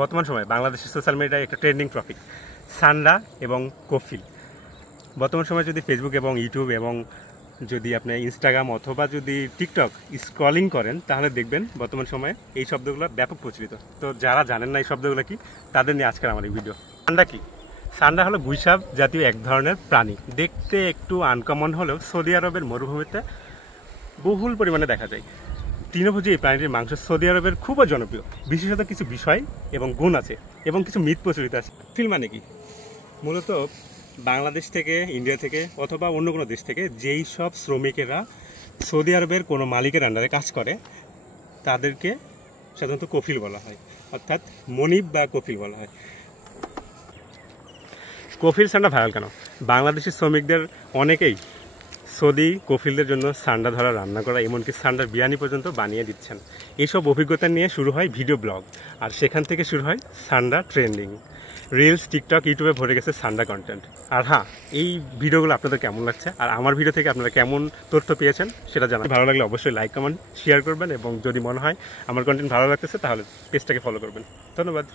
বর্তমান সময়ে বাংলাদেশের সোশ্যাল মিডিয়ায় একটা ট্রেন্ডিং টপিক সান্ডা এবং কফিল। বর্তমান সময়ে যদি ফেসবুক এবং ইউটিউব এবং যদি আপনি ইনস্টাগ্রাম অথবা যদি টিকটক স্ক্রলিং করেন তাহলে দেখবেন বর্তমান সময়ে এই শব্দগুলো ব্যাপক প্রচলিত। তো যারা জানেন না এই শব্দগুলো কি, তাদের নিয়ে আজকের আমার এই ভিডিও। সান্ডা কি? সান্ডা হলো গুইসাপ জাতীয় এক ধরনের প্রাণী। দেখতে একটু আনকমন হলেও সৌদি আরবের মরুভূমিতে বহুল পরিমাণে দেখা যায়। তৃণভোজী এই প্রাণীটির মাংস সৌদি আরবের খুবই জনপ্রিয়। বিশেষত কিছু বিষয় এবং গুণ আছে এবং কিছু মিথ প্রচলিত আছে। কফিল মানে কি? মূলত বাংলাদেশ থেকে, ইন্ডিয়া থেকে অথবা অন্য কোনো দেশ থেকে যেই সব শ্রমিকেরা সৌদি আরবের কোনো মালিকের আন্ডারে কাজ করে তাদেরকে সাধারণত কফিল বলা হয়, অর্থাৎ মনিব বা কফিল বলা হয়। কফিল সান্ডা ভাইরাল কেন? বাংলাদেশের শ্রমিকদের অনেকেই সৌদি কফিলদের জন্য সান্ডা ধরা, রান্না করা, এমনকি সান্ডার বিরিয়ানি পর্যন্ত বানিয়ে দিচ্ছেন। এইসব অভিজ্ঞতা নিয়ে শুরু হয় ভিডিও ব্লগ, আর সেখান থেকে শুরু হয় সান্ডা ট্রেন্ডিং। রিলস, টিকটক, ইউটিউবে ভরে গেছে সান্ডা কন্টেন্ট। আর হ্যাঁ, এই ভিডিওগুলো আপনাদের কেমন লাগছে আর আমার ভিডিও থেকে আপনারা কেমন তথ্য পেয়েছেন সেটা জানান। ভালো লাগলে অবশ্যই লাইক, কমেন্ট, শেয়ার করবেন এবং যদি মনে হয় আমার কন্টেন্ট ভালো লাগতেছে তাহলে পেজটাকে ফলো করবেন। ধন্যবাদ।